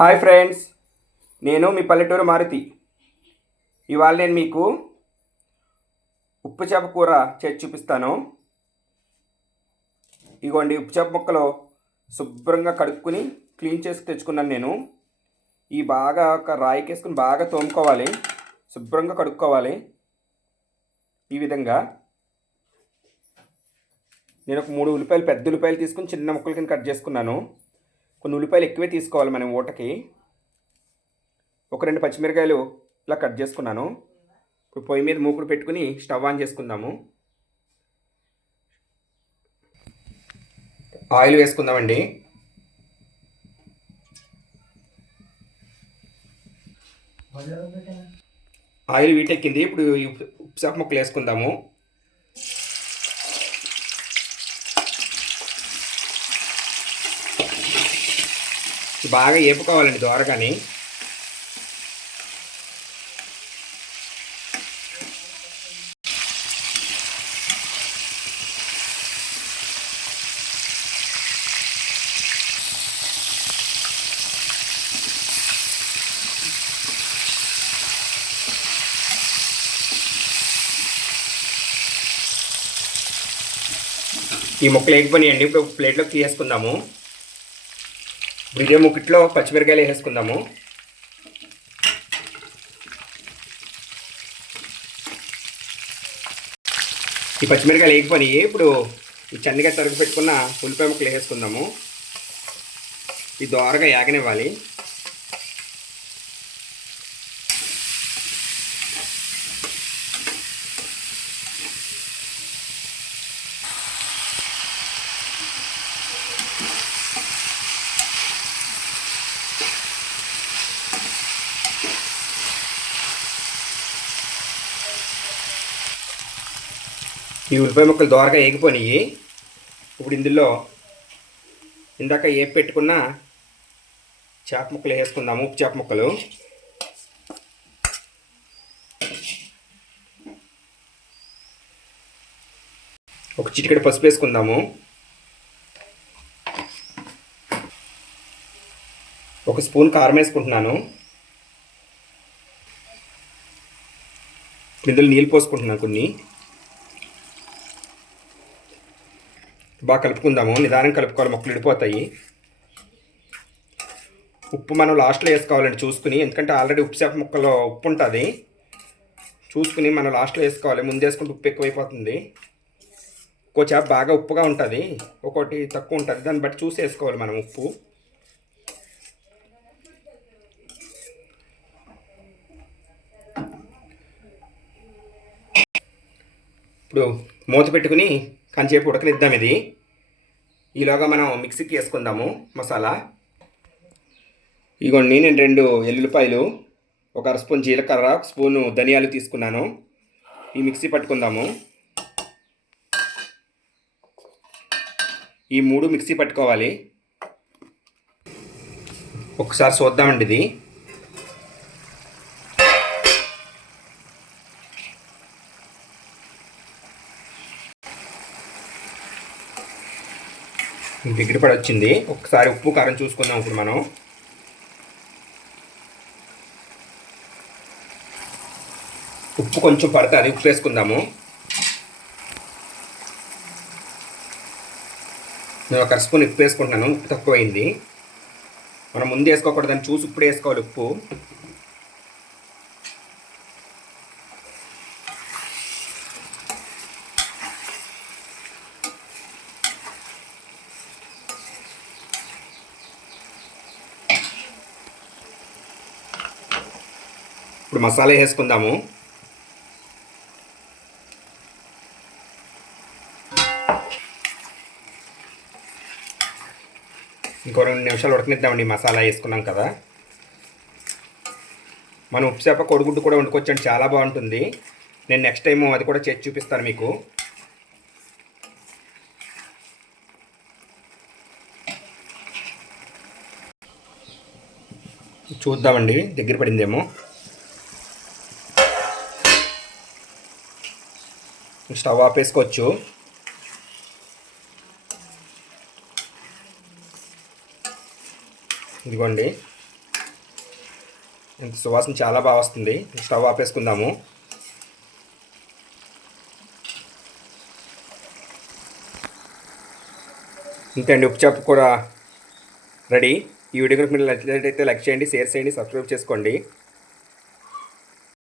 Hi friends నేను మీ పల్లెటూరు మారుతి. ఇవాళ నేను మీకు ఉప్పు చేప కూర చేసి చూపిస్తాను. ఇగోండి ఉప్పు చేప ముక్కలు శుభ్రంగా కడుక్కుని క్లీన్ చేసి తెచ్చుకున్నాను నేను. ఈ బాగా ఒక రాయికేసుకుని బాగా తోముకోవాలి శుభ్రంగా కడుక్కోవాలి. ఈ విధంగా నేను ఒక మూడు ఉల్లిపాయలు పెద్ద ఉల్లిపాయలు తీసుకుని చిన్న ముక్కల కింద కట్ చేసుకున్నాను. కొన్ని ఉల్లిపాయలు ఎక్కువే తీసుకోవాలి మనం ఊటకి ఒక రెండు పచ్చిమిరకాయలు ఇలా కట్ చేసుకున్నాను. ఇప్పుడు పొయ్యి మీద మూకుడు పెట్టుకుని స్టవ్ ఆన్ చేసుకుందాము. ఆయిల్ వేసుకుందామండి. ఆయిల్ వీటెక్కింది. ఇప్పుడు ఉప్పు ముక్కలు వేసుకుందాము. బాగా ఏపుకోవాలండి దోరగాని ఈ మొక్కలు వేగిపోయినాయండి ఇప్పుడు ప్లేట్లోకి తీసేసుకుందాము. ఇప్పుడు ఇదే పచ్చిమిరకాయలు వేసేసుకుందాము. ఈ పచ్చిమిరకాయలు వేగిపోయినాయి ఇప్పుడు ఈ చండిగా తరుగు పెట్టుకున్న ఉల్లిపాయ ముక్కలు వేసేసుకుందాము. ఈ దోరగా యాగనివ్వాలి ఈ ఉల్లిపాయ ముక్కలు దోరగా ఏగిపోయినాయి. ఇప్పుడు ఇందులో ఇందాక ఏ పెట్టుకున్న చేప ముక్కలు వేసుకుందాము ఉప్పు చేప ముక్కలు. ఒక చిటికెడు పసుపు వేసుకుందాము. ఒక స్పూన్ కారం వేసుకుంటున్నాను. ఇందులో నీళ్ళు పోసుకుంటున్నాను కొన్ని. బాగా కలుపుకుందాము. నిదానం కలుపుకోవాలి. మొక్కలు విడిపోతాయి. ఉప్పు మనం లాస్ట్లో వేసుకోవాలండి చూసుకుని. ఎందుకంటే ఆల్రెడీ ఉప్పు చేప ముక్కలో ఉప్పు ఉంటుంది. చూసుకుని మనం లాస్ట్లో వేసుకోవాలి. ముందు వేసుకుంటే ఉప్పు ఎక్కువైపోతుంది. ఒక్కో చేప బాగా ఉప్పుగా ఉంటుంది. ఒకటి తక్కువ ఉంటుంది. దాన్ని బట్టి చూసి వేసుకోవాలి మనం ఉప్పు. ఇప్పుడు మూత పెట్టుకుని కానీసేపు ఉడకనిద్దాం ఇది. ఈలోగా మనం మిక్సీకి వేసుకుందాము మసాలా. ఇగోండి నేను రెండు ఎల్లుల్లిపాయలు ఒక అర స్పూన్ జీలకర్ర ఒక స్పూను ధనియాలు తీసుకున్నాను. ఈ మిక్సీ పట్టుకుందాము. ఈ మూడు మిక్సీ పట్టుకోవాలి. ఒకసారి చూద్దామండి ఇది. దగ్గర పడి వచ్చింది ఒకసారి ఉప్పు కారం చూసుకుందాం ఇప్పుడు మనం. ఉప్పు కొంచెం పడుతుంది ఉప్పు వేసుకుందాము. నేను ఒక స్పూన్ ఉప్పు వేసుకుంటున్నాను. ఉప్పు తక్కువైంది. మనం ముందు వేసుకోకూడదని చూసి ఇప్పుడు వేసుకోవాలి ఉప్పు. ఇప్పుడు మసాలా వేసుకుందాము. ఇంకో రెండు నిమిషాలు ఉడకనిద్దామండి మసాలా వేసుకున్నాం కదా. మనం ఉప్పు చేప కొడుగుడ్డు కూడా వండుకోవచ్చండి చాలా బాగుంటుంది. నేను నెక్స్ట్ టైం అది కూడా చేసి చూపిస్తాను మీకు. చూద్దామండి దగ్గర పడిందేమో. స్టవ్ ఆపేసుకోవచ్చు. ఇదిగోండి. ఇంత సువాసన చాలా బాగా వస్తుంది. స్టవ్ ఆపేసుకుందాము. ఇంతే అండి ఉప్పు చేప కూడా రెడీ. ఈ వీడియో కనుక మీరు నచ్చినట్లయితే లైక్ చేయండి షేర్ చేయండి సబ్స్క్రైబ్ చేసుకోండి.